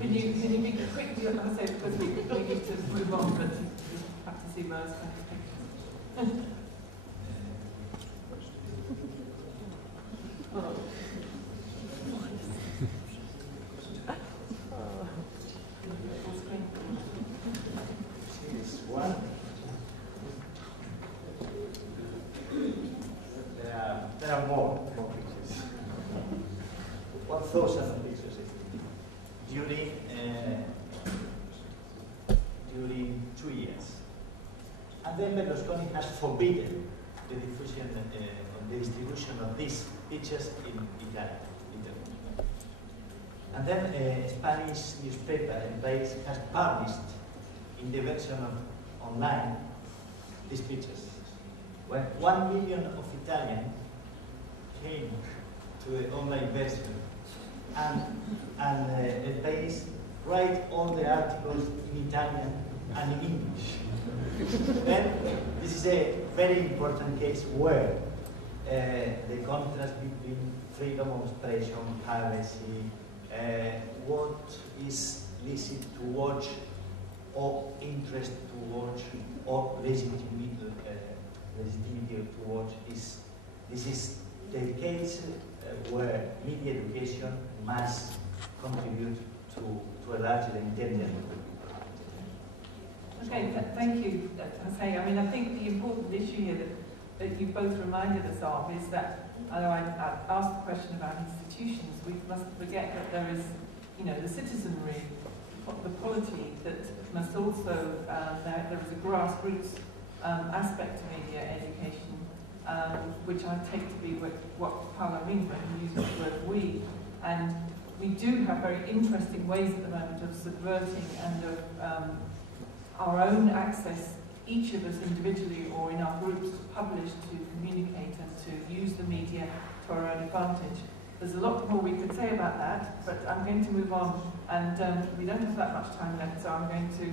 Can you be quick? I say because we need to move on, but just have to see those kind of pictures. There are more pictures. 1,000 pictures during 2 years. And then Berlusconi has forbidden the diffusion the distribution of these pictures in Italy. And then a Spanish newspaper, El País, has published in the version of online these pictures. When 1 million of Italians came to the online version, and El País write all the articles in Italian and in English. Then this is a very important case where the contrast between freedom of expression, privacy, what is licit to watch, or interest to watch, or legitimacy to watch, this is the case where media education must contribute to a larger intelligence. Okay, thank you, Jose. I mean, I think the important issue here that you both reminded us of is that, although I asked the question about institutions, we must forget that there is, the citizenry, the polity that must also, there is a grassroots aspect to media education, which I take to be what Paolo means when he uses the word we. And we do have very interesting ways at the moment of subverting and of our own access, each of us individually or in our groups, to publish, to communicate and to use the media to our own advantage. There's a lot more we could say about that, but I'm going to move on, and we don't have that much time left, so I'm going to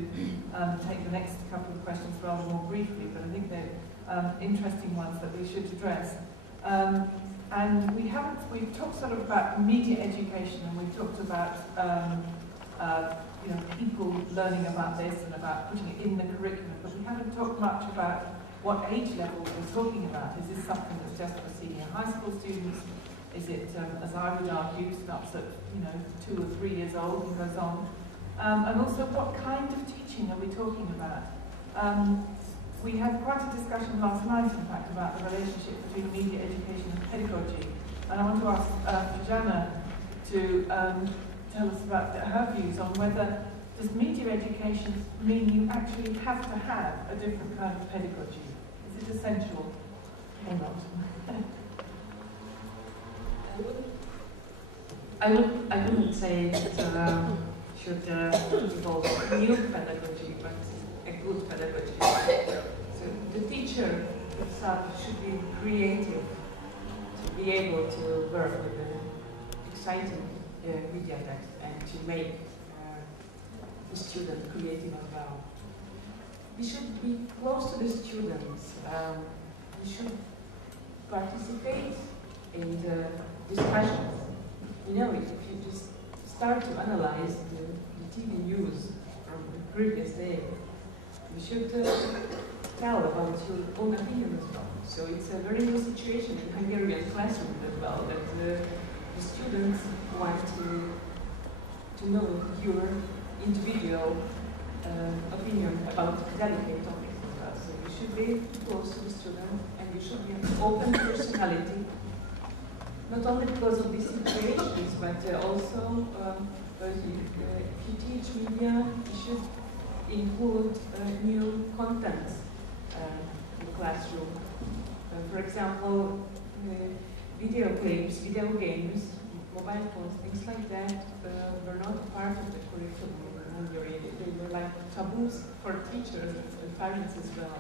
take the next couple of questions rather more briefly, but I think they're interesting ones that we should address. And we've talked sort of about media education, and we've talked about people learning about this and about putting it in the curriculum, but we haven't talked much about what age level we're talking about. Is this something that's just for senior high school students? Is it, as I would argue, starts at 2 or 3 years old and goes on? And also, what kind of teaching are we talking about? We had quite a discussion last night, in fact, about the relationship between media education and pedagogy. And I want to ask Jana to tell us about her views on whether does media education mean you actually have to have a different kind of pedagogy? Is it essential or not? I wouldn't say it should involve new pedagogy, but a good pedagogy. So the teacher itself should be creative to be able to work with an exciting media text and to make the student creative as well. We should be close to the students. We should participate in the discussions. If you just start to analyze the TV news from the previous day, you should tell about your own opinion as well. So it's a very new situation in Hungarian classroom as well, that the students want to know your individual opinion about delicate topics as well. So you should be close to the student, and you should be an open personality, not only because of these situations, but also if you teach media, you should include new contents in the classroom. For example, video clips, video games, mobile phones, things like that were not part of the curriculum in Hungary. They were like taboos for teachers and parents as well.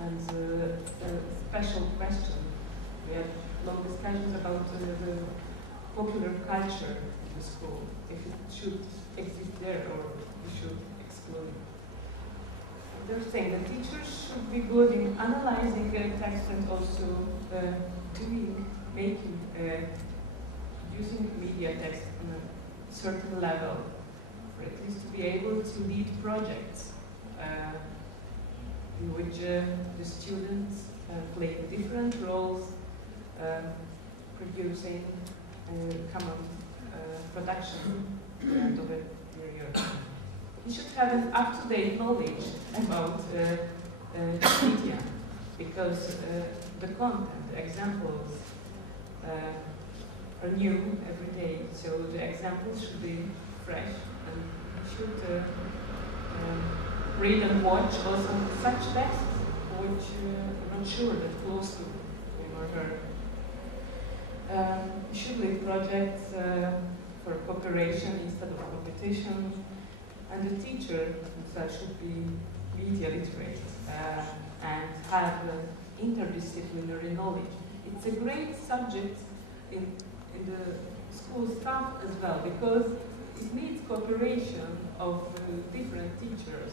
And a special question. We had long discussions about the popular culture in the school, if it should exist there or we should exclude it. They're saying that teachers should be good in analyzing text and also using media text on a certain level. for it is to be able to lead projects in which the students play different roles, producing common production at the end of a period. You should have an up-to-date knowledge about media, because the content, the examples are new every day, so the examples should be fresh, and you should read and watch also such texts which you're not sure that close to him or her. You should lead projects for cooperation instead of competition, and the teacher should be media literate and have interdisciplinary knowledge. It's a great subject in the school staff as well, because it needs cooperation of different teachers.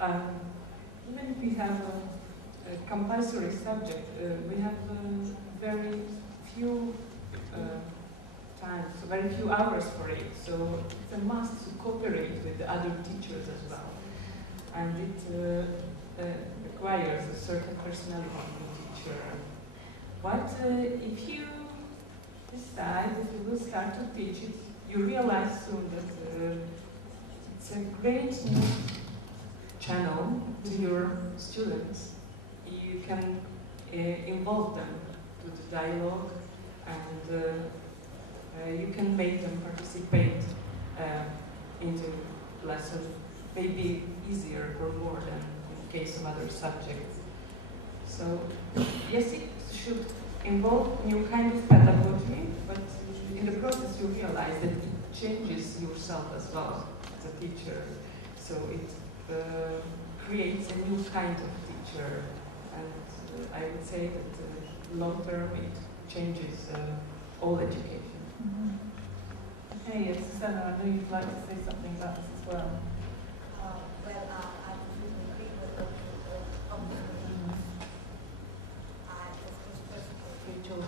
Even if we have a compulsory subject, we have very few times, very few hours for it. So it's a must to cooperate with the other teachers as well. And it requires a certain personality in the teacher. But if you decide that you will start to teach it, you realize soon that it's a great new channel to your students. You can involve them to the dialogue, and you can make them participate into lesson, maybe easier or more than in the case of other subjects. So yes, it should involve new kind of pedagogy, but in the process you realize that it changes yourself as well as a teacher. So it creates a new kind of teacher, and I would say that long term it changes all education. Mm-hmm. Okay, Susanna, I know you'd like to say something about this as well. I completely agree with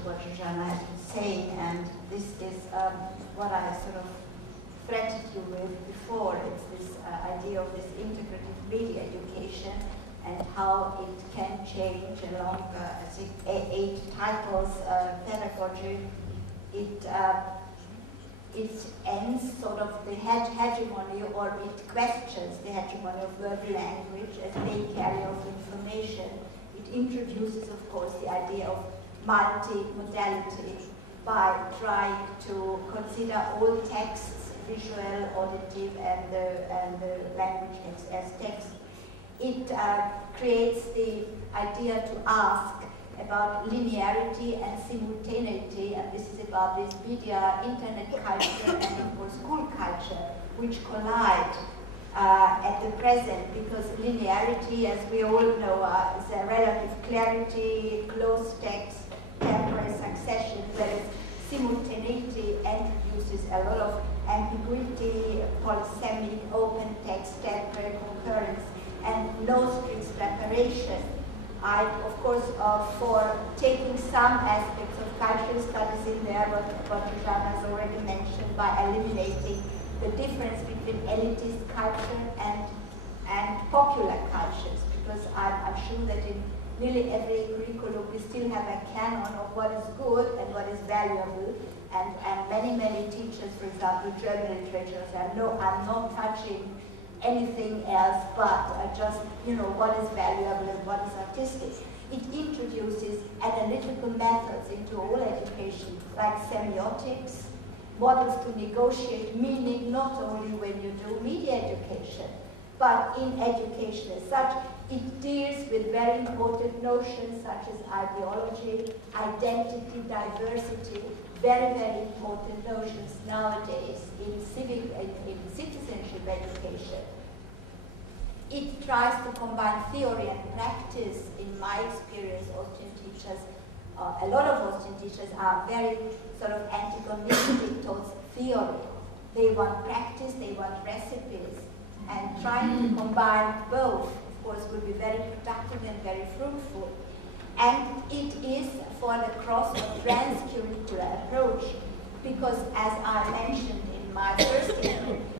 what what Zuzana has been saying, and this is what I sort of threatened you with before. It's this idea of this integrative media education and how it can change along, I think, 8 titles pedagogy. It ends sort of the hegemony, or it questions the hegemony of verbal language as main carrier of information. It introduces, of course, the idea of multi-modality by trying to consider all texts, visual, auditive, and the language as text. It creates the idea to ask about linearity and simultaneity, and this is about this media, internet culture, and of course school culture, which collide at the present, because linearity, as we all know, is a relative clarity, close text, temporary succession, whereas simultaneity introduces a lot of ambiguity, polysemic, open text, temporary concurrence, and no strict separation. I, of course, for taking some aspects of cultural studies in there, what Zuzana has already mentioned, by eliminating the difference between elitist culture and popular cultures, because I'm sure that in nearly every curriculum we still have a canon of what is good and what is valuable, and many teachers, for example, German literature, say, no, I'm not touching anything else but just, what is valuable and what is artistic. It introduces analytical methods into all education, like semiotics, models to negotiate meaning, not only when you do media education, but in education as such. It deals with very important notions such as ideology, identity, diversity, very important notions nowadays in citizenship education. It tries to combine theory and practice. In my experience, Austrian teachers, a lot of Austrian teachers are very sort of antagonistic towards theory. They want practice, they want recipes, and trying to combine both, of course, would be very productive and very fruitful. And it is for the cross or trans-curricular approach, because as I mentioned in my first interview,